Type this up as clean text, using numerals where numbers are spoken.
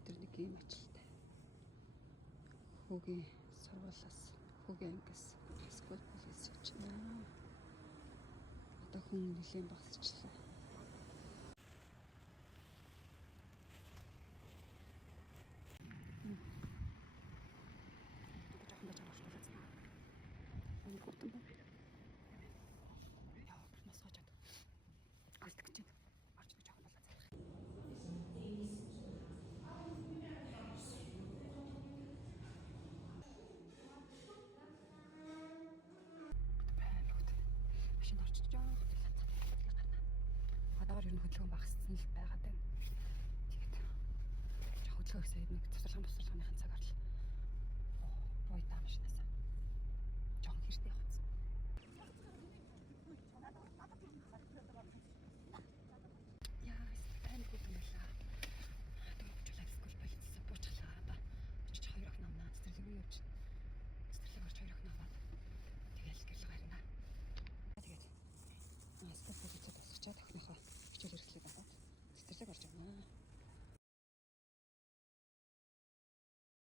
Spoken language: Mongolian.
Өнөөдөр нэг юм ажилтай. Хүүгийн сургуулиас, хүүгийн ангиас скул полис очно. Одоо хүн нэлийн багсчлаа. Жохон байж байгаа шүү дээ. Энд хурдан байна. Яа, масгажаад. Алдах гэж байна. Орч би жохон болоо залах. Машинд орчиж жоох гарна. Одоор ер нь хөдөлгөөн багассан л байгаад байна. Тэгээд жоох хөдөлгөөн гэсэн нэг тусалгын цагаар л бууйтаа машинаас жоох хэрэгтэй явц.